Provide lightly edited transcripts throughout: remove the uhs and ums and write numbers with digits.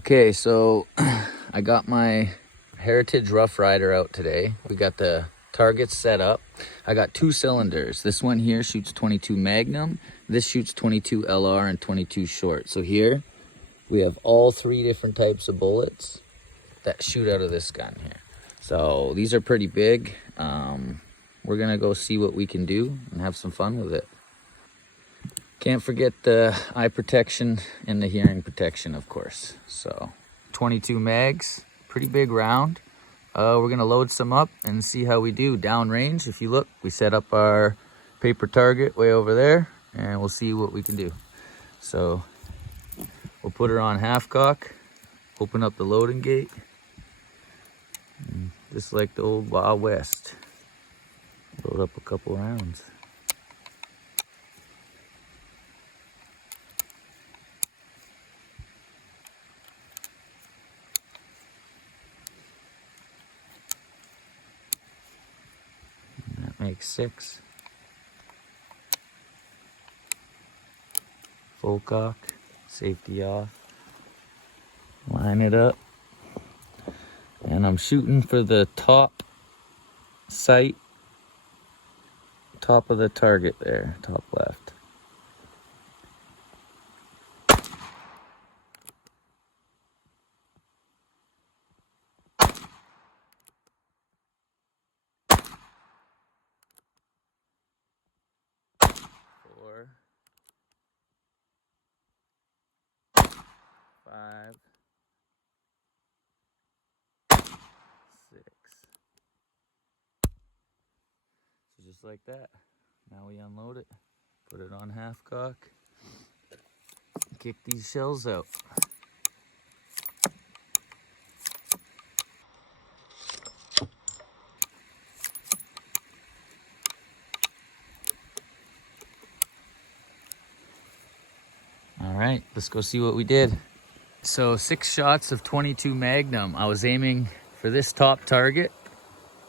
Okay, so I got my Heritage Rough Rider out today. We got the targets set up. I got 2 cylinders. This one here shoots 22 Magnum. This shoots 22 LR and 22 short. So here we have all 3 different types of bullets that shoot out of this gun here. So these are pretty big. We're gonna go see what we can do and have some fun with it. Can't forget the eye protection and the hearing protection, of course. So 22 mags, pretty big round. We're gonna load some up and see how we do downrange. If you look, we set up our paper target way over there and we'll see what we can do. So we'll put her on half cock, open up the loading gate, just like the old Wild West. Load up a couple rounds. Makes 6. Full cock, safety off. Line it up. And I'm shooting for the top sight, top of the target there, top left. Four, 5, 6. So just like that. Now we unload it, put it on half cock, kick these shells out. All right, let's go see what we did. So 6 shots of 22 Magnum. I was aiming for this top target.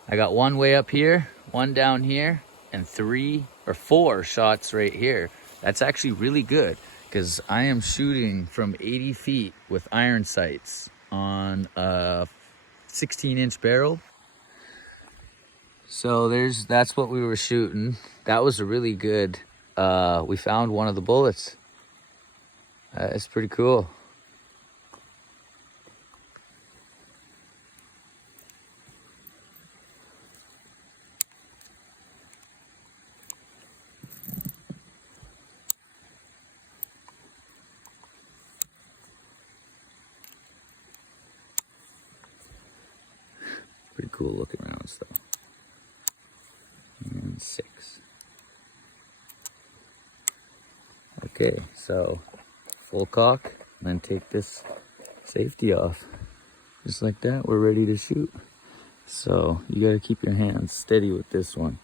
I got 1 way up here, 1 down here, and 3 or 4 shots right here. That's actually really good because I am shooting from 80 feet with iron sights on a 16-inch barrel. So that's what we were shooting. That was a really good, we found one of the bullets. It's pretty cool. Pretty cool looking rounds though. And 6. Okay, so full cock, and then take this safety off. Just like that, we're ready to shoot. So you gotta keep your hands steady with this one.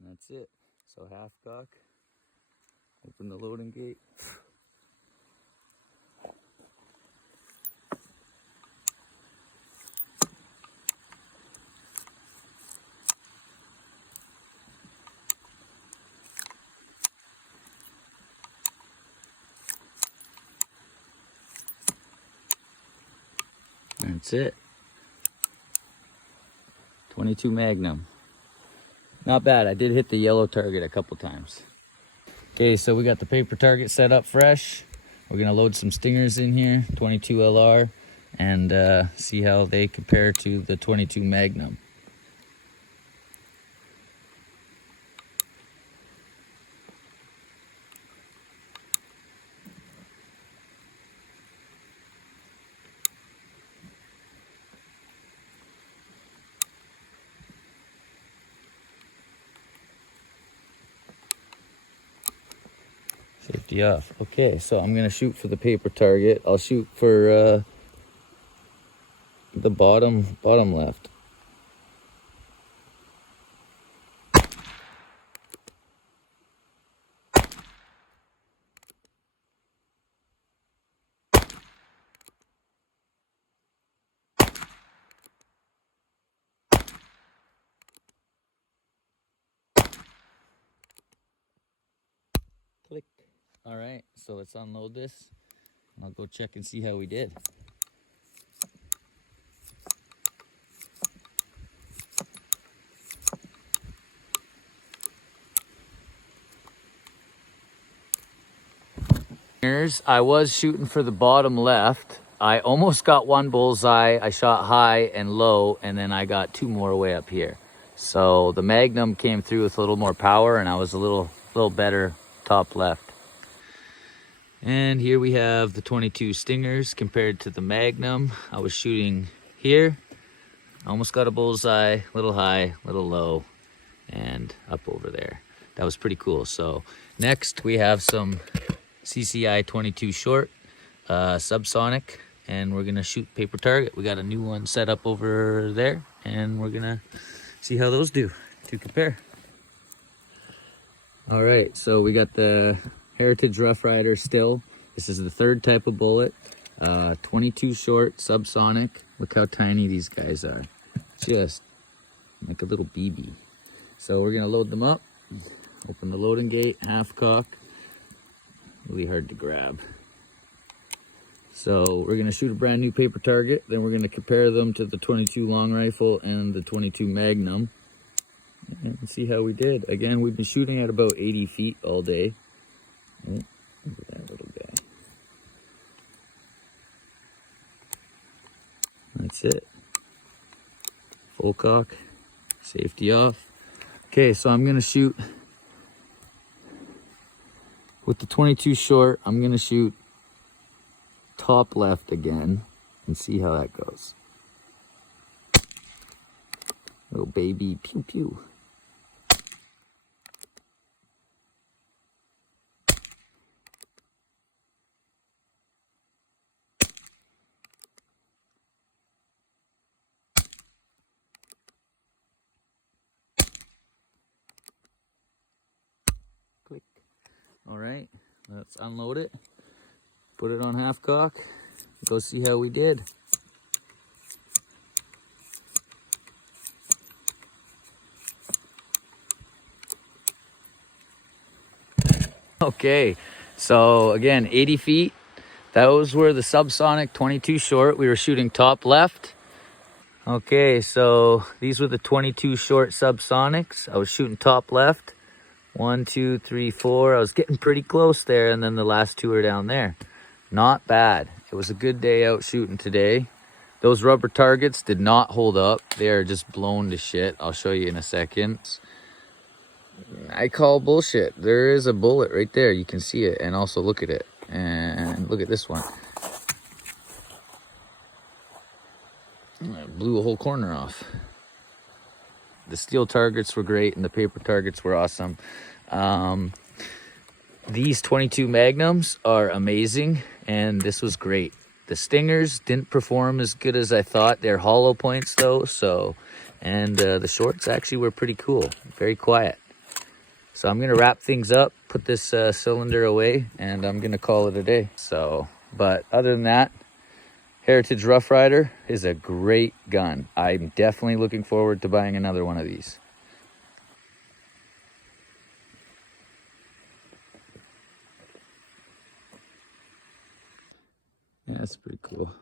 And that's it. So half cock, open the loading gate. That's it. 22 Magnum. Not bad. I did hit the yellow target a couple times. Okay, so we got the paper target set up fresh. We're gonna load some stingers in here, 22 LR, and see how they compare to the 22 Magnum. Safety off. Okay, so I'm gonna shoot for the paper target. I'll shoot for The bottom left. Click. All right, so let's unload this. I'll go check and see how we did. I was shooting for the bottom left. I almost got one bullseye. I shot high and low, and then I got two more way up here. So the Magnum came through with a little more power, and I was a little better top left. And here we have the 22 Stingers compared to the Magnum. I was shooting here. Almost got a bullseye, a little high, a little low, and up over there. That was pretty cool. So next we have some CCI 22 short, subsonic, and we're gonna shoot paper target. We got a new one set up over there, and we're gonna see how those do to compare. All right, so we got the Heritage Rough Rider still. This is the third type of bullet, 22 short, subsonic. Look how tiny these guys are. Just like a little BB. So we're gonna load them up. Open the loading gate, half cock. Really hard to grab. So we're gonna shoot a brand new paper target. Then we're gonna compare them to the 22 long rifle and the 22 Magnum. And see how we did. Again, we've been shooting at about 80 feet all day. Oh, look at that little guy. That's it. Full cock, safety off. Okay, so I'm gonna shoot with the 22 short. I'm gonna shoot top left again and see how that goes. Little baby, pew pew. Click. All right, let's unload it, put it on half cock, go see how we did. Okay, so again, 80 feet. Those were the subsonic 22 short. We were shooting top left. Okay, so these were the 22 short subsonics. I was shooting top left. 1, 2, 3, 4. I was getting pretty close there, and then the last two are down there. Not bad. It was a good day out shooting today. Those rubber targets did not hold up. They are just blown to shit. I'll show you in a second. I call bullshit. There is a bullet right there. You can see it, and also look at it. And look at this one. I blew a whole corner off. The steel targets were great, and the paper targets were awesome. These 22 Magnums are amazing, and this was great. The Stingers didn't perform as good as I thought. They're hollow points though, so, and the shorts actually were pretty cool, very quiet. So I'm gonna wrap things up, put this cylinder away, and I'm gonna call it a day. So, but other than that, Heritage Rough Rider is a great gun. I'm definitely looking forward to buying another one of these. Yeah, that's pretty cool.